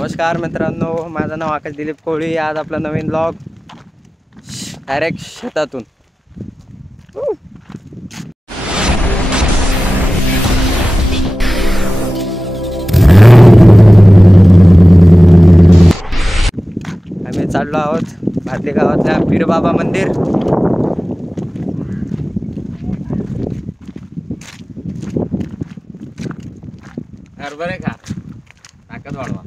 नमस्कार मित्रांनो, माझं नाव आकाश दिलीप कोळी। आज आपला नवीन ब्लॉग डायरेक्ट शेतातून। आम्ही चाललो आहोत भादली गावातल्या पीरबाबा मंदिर। हरभरे खा, ताकद वाढवा।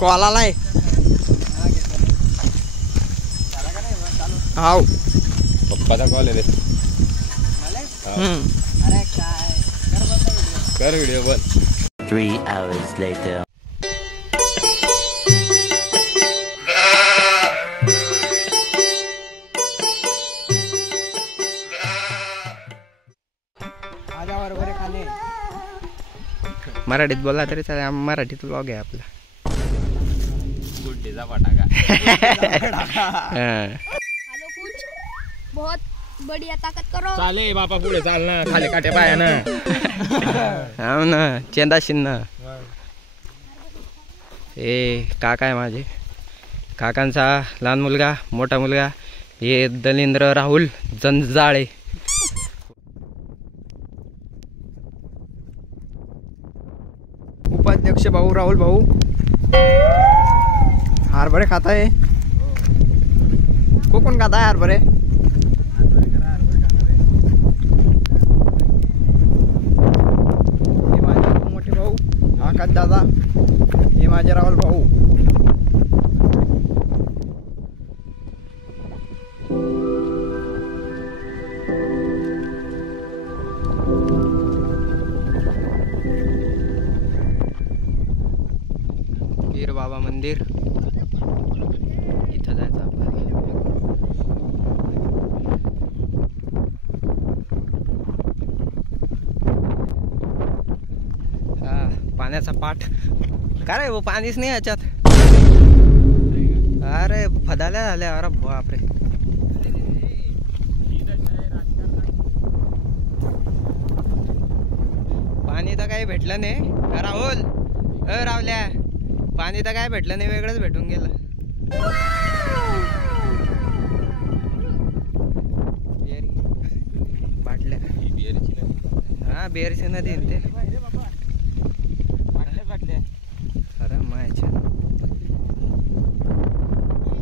कॉल आलाय। हाव पप्पाचा कॉल आहे रे। कर व्हिडिओ बन। 3 hours later. मराठीत बोला तरी चालेल, मराठीत ब्लॉग आहे आपला। गुड्डीचा फटाका। हेलो कुछ बहुत बढ़िया ताकत करो। चाले बापा पुढे चाल ना, खाली काटे पाया ना। हाव ना, चेंदा शिन्ना। ए काका आहे माझे, काकांचा लहान मुलगा, मोठा मुलगा हे दलिंद्र राहुल जंजाळे। उपाध्यक्ष भाऊ राहुल भाऊ हरभरे खाताय। कोण खाताय हरभरे? हे माझे मोठे भाऊ आकाश दादा, हे माझे राहुल भाऊ। पीरबाबा मंदिर इथं जायचं आपल्याला। हा पाण्याचा पाठ काय रे, वो पाणीच नाही याच्यात। अरे फदाल्या झाल्या, अरे बापरे। पाणी तर काही भेटलं नाही राहुल। रावल्या पाणी तर काय भेटलं नाही, वेगळंच भेटून गेलं। बाटल्या हा बेरची नदी ते अरे मायच्या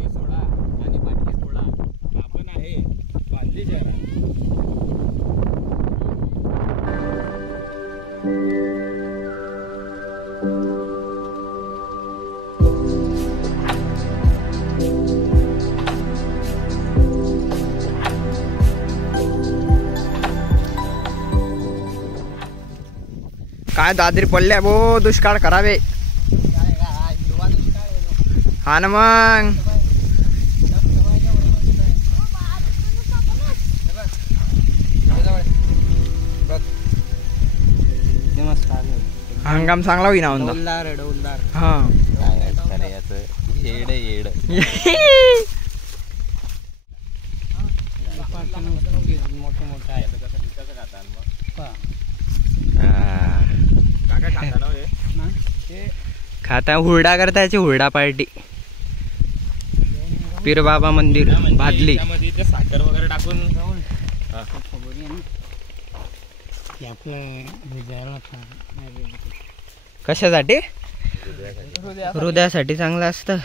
सोडा आणि बाटली सोडा। आपण आहे बादली शहरात। काय दादरी पडल्या भो, दुष्काळ करावे। हा ना मग हंगाम चांगला होईना म्हणतो। हा येड येड मोठे मोठे आहे कसं खाता मग काका खाता ना खाता हुरडा करता याची हुरडा पार्टी। पीरबाबा मंदिर भादली। ते साखर वगैरे टाकून कशासाठी? हृदयासाठी चांगलं असतं।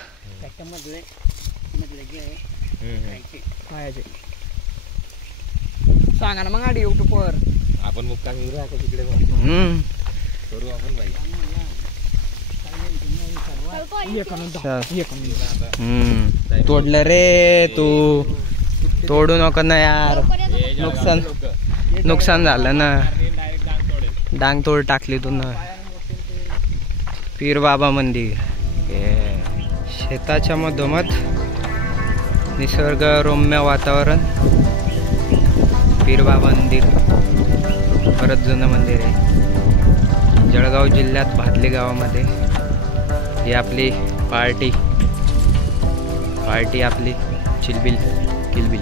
सांगा ना मग आधी युट्यूब वर आपण मुक्काम तिकडे करू आपण बाई। तोडलं रे तू, तोडू नको ना यार, नुकसान झालं ना। डांग तोड टाकली तू ना। पीरबाबा मंदिर शेताच्या मधोमध, निसर्ग रम्य वातावरण। पीरबाबा मंदिर परत जुनं मंदिर आहे, जळगाव जिल्ह्यात भादली गावामध्ये। ही आपली पार्टी आपली चिलबिल किलबिल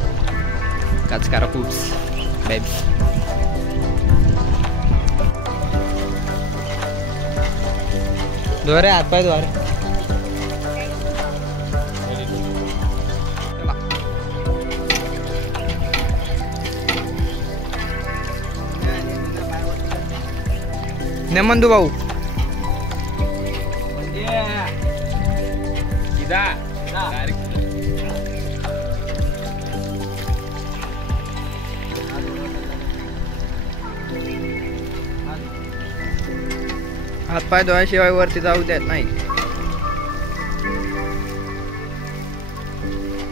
काचकारा फूड्स बेब्स। धोरे हात पाय धोरे. नेमंदू भाऊ हात पाय धुवायशिवाय वरती जाऊ देत नाही.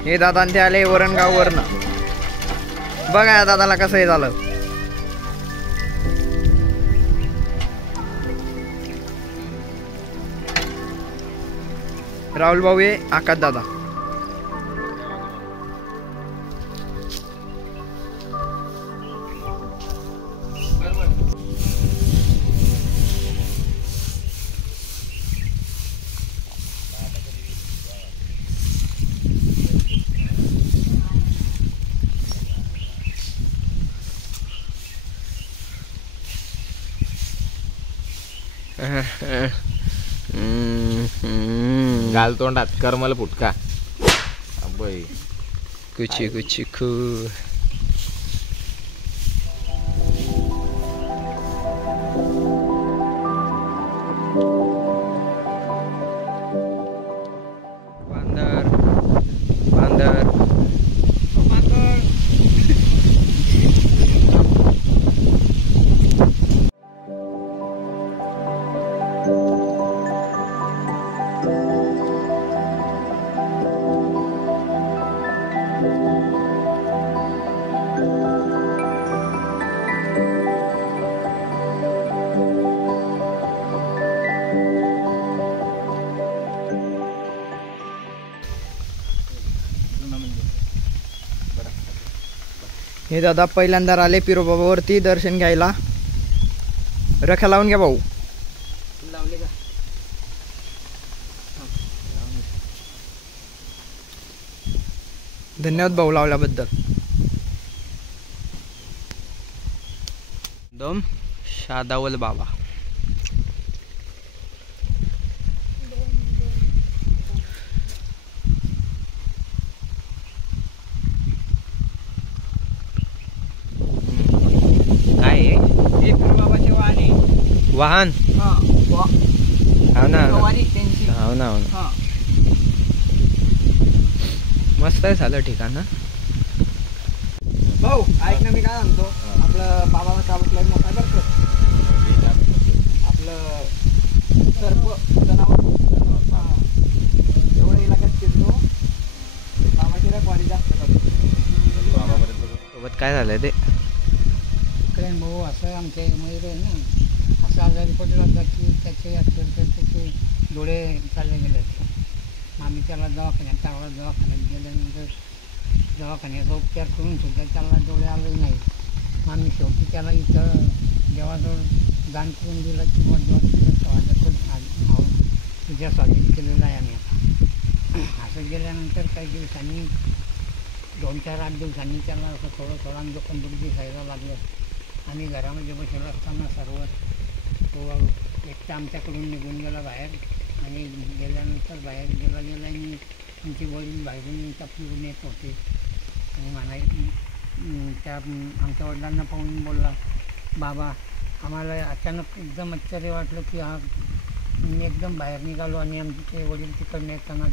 हे दादा ते आले वरणगाव वरनं. बघा या दादाला कसं हे झालं. राहुल भाऊ ये आकाश दादा. घाल तोंडात करमल फुटका. अबोय कुची कुची खू. बांदर बांदर हे दादा पहिल्यांदा आले पिरोबाबावरती दर्शन घ्यायला. रख्या लावून घ्या भाऊ. लावले का? धन्यवाद भाऊ लावल्याबद्दल. दम शादावल बाबा. वाहन हो ना हो ना हो ना. मस्त आहे झालं ठिकाण. भाऊ ऐक ना, मी काय म्हणतो, आपलं बाबाला काबूतला मोठा बरं का आपलं सर्प जनावर एवढ्या इलाक्यात फिरतो. बाबाची रखवाली जास्त करतो. सोबत काय झालंय ते काय भाऊ, असं आमच्या मयूर आहे ना, असं आजारी पडला होता की त्याचे अक्षरशः त्याचे डोळे चालले गेले होते. आम्ही त्याला दवाखान्यात गेल्यानंतर दवाखान्याचा उपचार करून सुद्धा त्याला डोळे आले नाही. आम्ही शेवटी त्याला इथं देवाजवळ दान करून दिलं किंवा देवाचं तुझ्या स्वाधीन केलेलं आहे आम्ही आता. असं गेल्यानंतर काही दिवसांनी 2-4-8 दिवसांनी त्याला असं थोडं दुःख दिसायला लागलं. आम्ही घरामध्ये बसलेलो असताना सर्व तो एकटा आमच्याकडून निघून गेला बाहेर. आणि गेल्यानंतर बाहेर गेला आणि आमचे वडील बाहेरून टपलून येत होते आणि त्या आमच्या वडिलांना पाहून बोलला, बाबा आम्हाला अचानक एकदम आश्चर्य वाटलं की मी एकदम बाहेर निघालो आणि आमचे वडील तिकडून येताना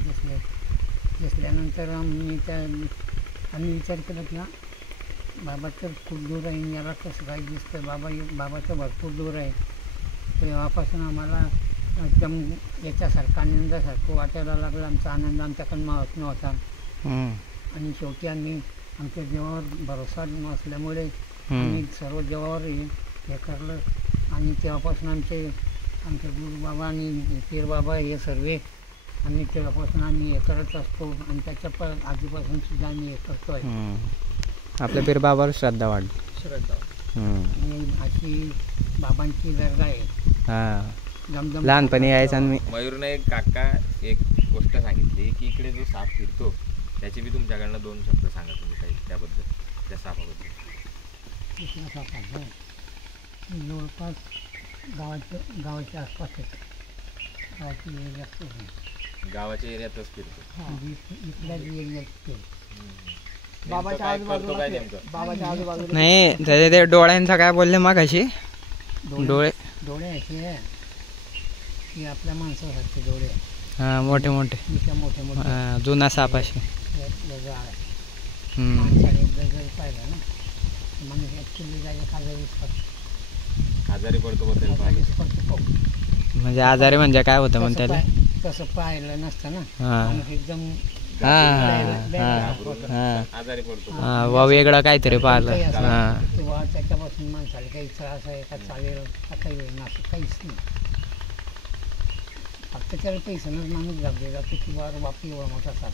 दिसल्यानंतर आम्ही विचार केला की बाबा तर खूप दूर आहे, याला कसं काय दिसतं. बाबाचं भरपूर दूर आहे. तेव्हापासून आम्हाला एकदम याच्यासारखा आनंदासारखं वाटायला लागलं. आमचा आनंद आमच्याकडून मावत नव्हता. आणि शेवटी आम्ही आमच्या देवावर भरोसा नसल्यामुळे आम्ही सर्व देवावर हे करलं. आणि तेव्हापासून आमचे गुरु बाबा आणि पीर बाबा हे सर्व आम्ही तेव्हापासून आम्ही हे करत असतो. आणि त्याच्या आधीपासून सुद्धा आम्ही हे करतो आहे. आपल्या पीर बाबावर श्रद्धा वाढली. आणि अशी बाबांची दर्गा आहे. लहानपणी यायचं. आणि मयूरने एक काका एक गोष्ट सांगितली की इकडे जो साप फिरतो त्याची बी तुमच्याकडनं 2 शब्द सांगा तुम्ही काही त्याबद्दल, त्या सापाबद्दल. दुसरा साप आहे जवळपास गावाच्या आसपास येतो. गावाची एरिया असतो ना. गावाच्या एरियातच फिरतो. इथल्याच एरियात ते. नेमकं काय करतो काय नेमकं? नाही त्याचे ते डोळ्यांचा काय बोलले मग अशी डोळे डोळे असे आहे की आपल्या माणसासारखे डोळे हा मोठे मोठे इतक्या मोठे मोठे हा, जुना साप असे वेगळं आहे. हम्म. माणसाने एकदा जर पाहिलं ना माणूस ॲक्च्युली जायचं आजारी पडतो बद्दल पाहिलं. म्हणजे आजारी म्हणजे काय होतं मग त्याला तसं पाहिलं नसतं ना हा माणूस एकदम हा हा हा आजारी पडतो. हा वा वेगळं काहीतरी पाहिलं हा किंवा त्याच्यापासून माणसाला काही त्रास आहे का चालेल का काही होईल असं काहीच नाही. फक्त त्याला पैशानंच माणूस दाबले जातो की बाप एवढा मोठा साप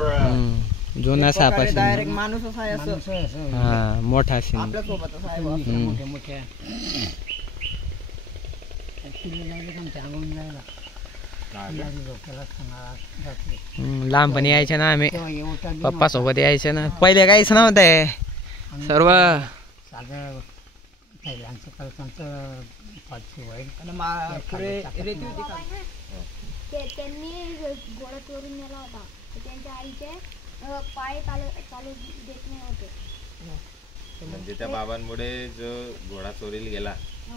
हम्म. जुना साप असेल माणूस असं हा मोठा असेल मोठ्या मोठ्या ॲक्च्युली जायला का अंगून जायला झोपायला खाणार रात्री लहानपणी यायचे ना आम्ही तेव्हा एवढा बी पप्पा सोबत यायचे ना पहिले काहीच नव्हते सर्व साधं पहिल्यांचं कल्पनाचं पाचशे वाईट त्यांनी घोडा चोरून नेला होता तर त्यांच्या आईचे पाय चालू देत नाही होते. म्हणजे त्या बाबांमुळे जो घोडा चोरीला गेला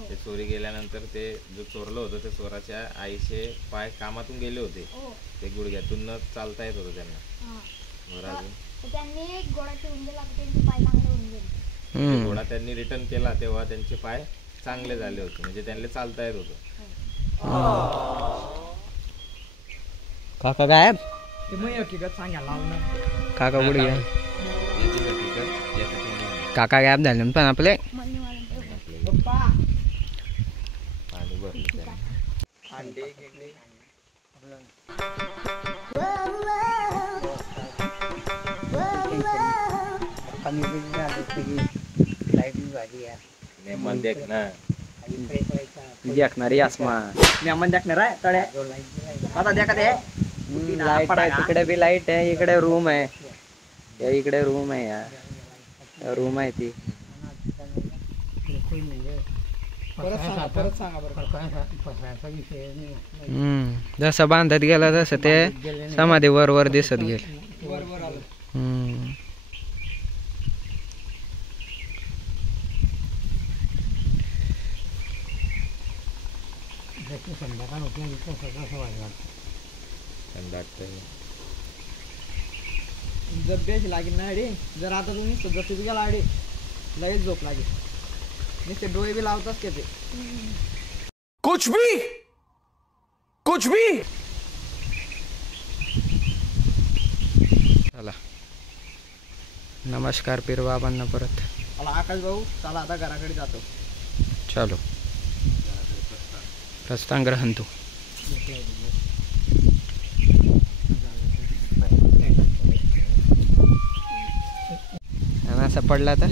ते चोरी गेल्यानंतर ते जो चोरलं होतं ते चोराच्या आईचे पाय कामातून गेले होते. हो ते गुडघ्यातून न चालता येत होतं त्यांना. हा. बरं अजून तर त्यांनी घोडा चोरून गेला तर त्यांचे पाय चांगले होऊन गेले. हम्म. घोडा त्यांनी रिटर्न केला तेव्हा त्यांचे पाय चांगले झाले होते म्हणजे त्यांना चालता येत होतं. काका गायब काका कुठे गेले? याची हकीकत याचं तुम्ही काका गायब झाले ना पण आपले मळणी वाळून ठेवलं. पाणी भरलं त्याने. कमी बिल झालं तरी लाईट झाली आहे नेमन देख ना. आणि फ्रेश व्हायचा देखणारी आसमा लाईट आहे तिकडे बी लाईट आहे इकडे रूम आहे या इकडे रूम आहे या रूम आहे ती म्हणजे फसायचा विषय नाही. जसं बांधत गेला तसं ते समाधी वर वर दिसत गेले. हम्म. जशी संध्याकाळ होती आणि तसं कसं वाटतं थंड वाटतंय. जब्याची लागेल ना अडे जर आता तुम्ही जसं गेला अडे लगेच झोप लागेल नुसते डोळे बी लावतात ते कुछ भी चला नमस्कार पीर बाबांना परत मला आकाश भाऊ चला आता घराकडे जातो. चलो रस्ता ग्रहण तू असं पडला तर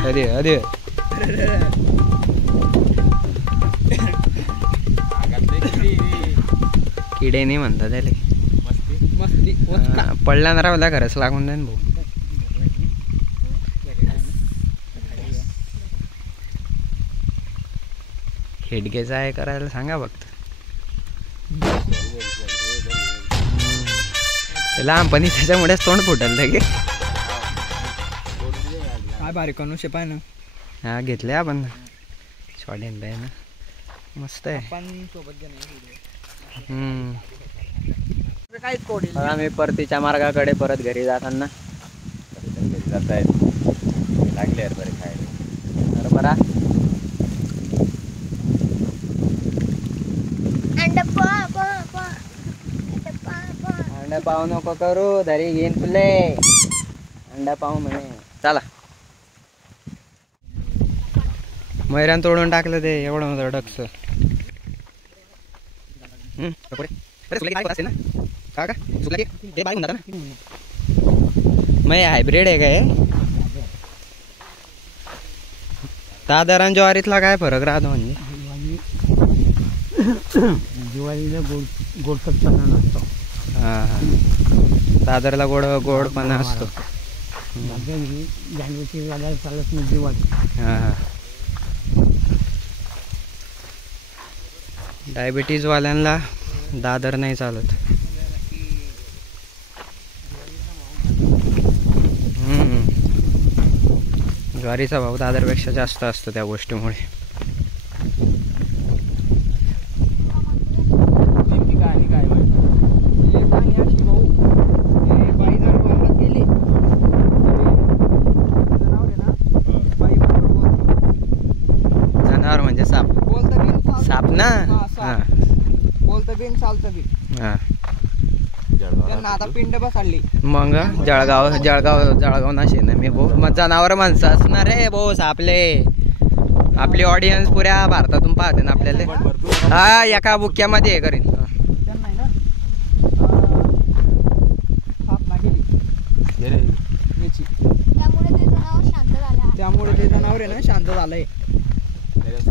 अरे अरे किडे नाही म्हणतात त्याले मस्ती पडला ना राहिला खरंच लागून जाईन भाऊ. हेडगेचा आहे करायला सांगा फक्त लहानपणी त्याच्यामुळेच तोंड फुटल की काय भारी कनुष्य पाय ना हा घेतले आपण शॉर्ट आहे ना मस्त आहे. पण सोबत काहीच कोडी आम्ही परतीच्या मार्गाकडे परत घरी जाताना जात आहेत लागले यार बरे खायला. बरोबर अंडा पाव नको करू धरी घेईन फुले अंडा पाव म्हणे. चला मैरान तोडून टाकलं ते एवढं मोठं डक्स. मै हायब्रिड आहे काय साधारण ज्वारीतला काय फरक राहतो म्हणजे दिवाळीला गोडपणा नसतो. हां हां साधारला गोडपणा असतो. जानेवारी चालत नाही दिवाळी. हां हां डायबिटीजवाल्यांना दादर नाही चालत. ज्वारीचा भाव दादरपेक्षा जास्त असतो त्या गोष्टीमुळे. नेमकी कहाणी काय माहिती एक कहाणी अशी भाऊ ते बाई जर वावरात गेली जनावर आहे ना बाई बरोबर जनावर म्हणजे साप. बोलतं बिन चालतं साप ना. हा, हां साप. बोलतं बिन चालतं बिन हां. त्यांना आता पिंड बसाडली. मग जळगाव नाशे ना मी भाऊ. मग जनावर माणसं असणार रे भाऊ सापले. आपली ऑडियन्स पुऱ्या भारतातून पाहते ना आपल्याला. हा एका बुक्यामध्ये हे करीन. त्यांना आहे ना स्थापना केली याची. त्यामुळे ते जनावर शांत झाले. त्यामुळे ते जनावर आहे ना शांत झालंय.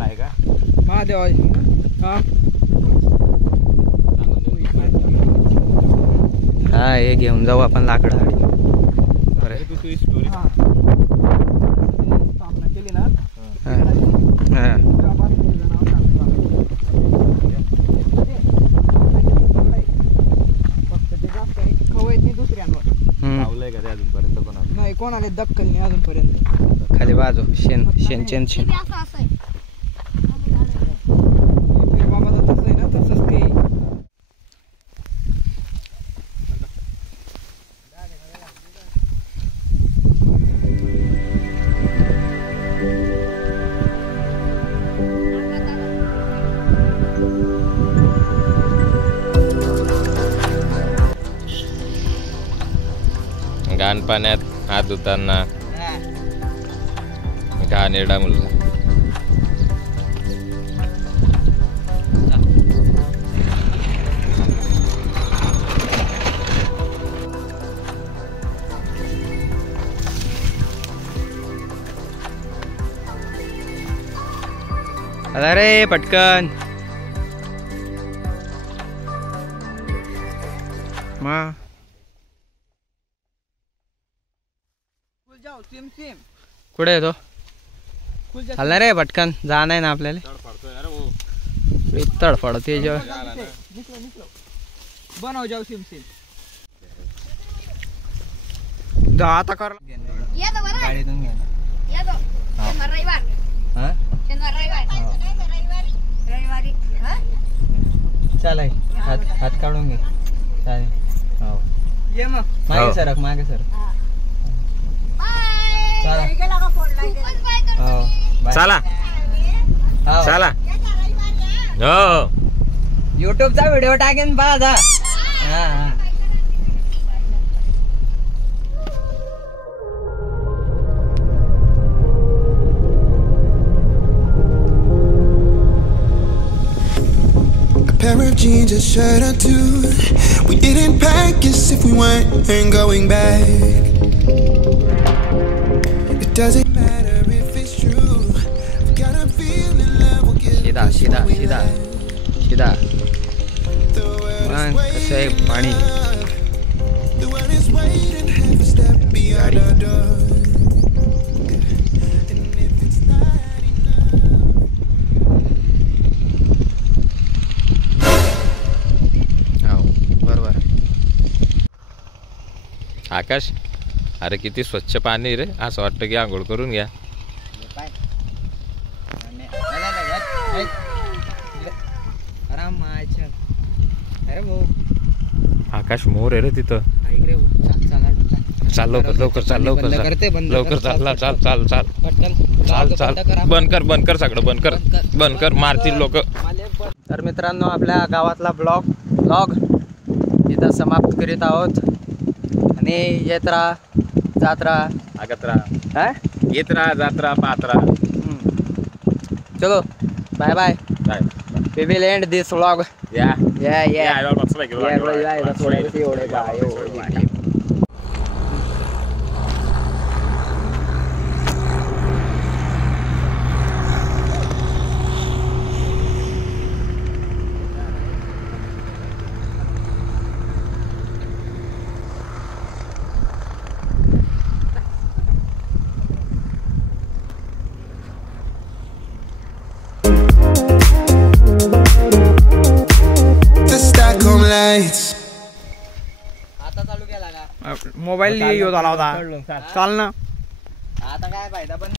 आहे का महादेवाची हा हा हे घेऊन जाऊ आपण लाकडं हाडी. बरं तू स्टोरी हा स्थापना केली ना हां हां. तेव्हापासून ते जनावर शांत झालंय. फक्त ते जास्त खवयत नाही दुसऱ्यांवर. लावलंय का ते अजूनपर्यंत कोणाला? नाही कोणाला दक्कल नाही अजूनपर्यंत. खाली बाजू शेण शेण शेण ते शेण. बी असं असं आहे. बाबा तसं आहे ना तसंच ते घाण पाण्यात हात धुताना घाणेरडा मुलगा. अरे पटकन मग खुल जाओ सिम सिम कुठे येतो. खुल जा. हल्ला रे पटकन जा नाही ना आपल्याला. तडफडते जेव्हा. निकलो निकलो बनव जाओ सिम सिम. जा आता कर. ये तो बरं. गाडीतून घ्या. ये तो. शनिवार रविवार. हा शनिवार रविवारी. हा? चालेल. हात काढून घे. चालेल. हो ये मग मागे सरक मागे सरक. बाय. चला. खूपच बाय करतो. हो बाय. चला हो. चला हो. युट्यूबचा व्हिडिओ टाकेन पहा जा. हा हा. A pair of jeans, a shirt or two. We didn't pack as if we weren't going back. It doesn't matter if it's true. I've got a feeling love will get सीधा सीधा सीधा सीधा. the world मग कसं आहे पाणी. the world is waiting half a step beyond our door. And if it's not enough, हो बरोबर. आकाश अरे किती स्वच्छ पाणी रे. असं वाटतं की आंघोळ करून घ्या. अरे भाऊ आकाश मोर आहे रे तिथं. ऐक रे भाऊ. चाल लवकर लवकर चाल लवकर बंद करते, बंद लवकर कर, चाल चाल चाल चाल पटकन चाल चाल बंद कर सगळं बंद कर मारतील लोक. तर मित्रांनो आपल्या गावातला ब्लॉग इथं समाप्त करीत आहोत. आणि येत राहा जात राहा. आगत्रा हा येत राहा जात राहा पाहत राहा. चलो बाय बाय. काय we will end this vlog. या Yeah. Ja, dat was lekker. Yeah, that's what I feel. nights. आता चालू केला का मोबाईल यूज झाला होता चाल ना आता काय फायदा पण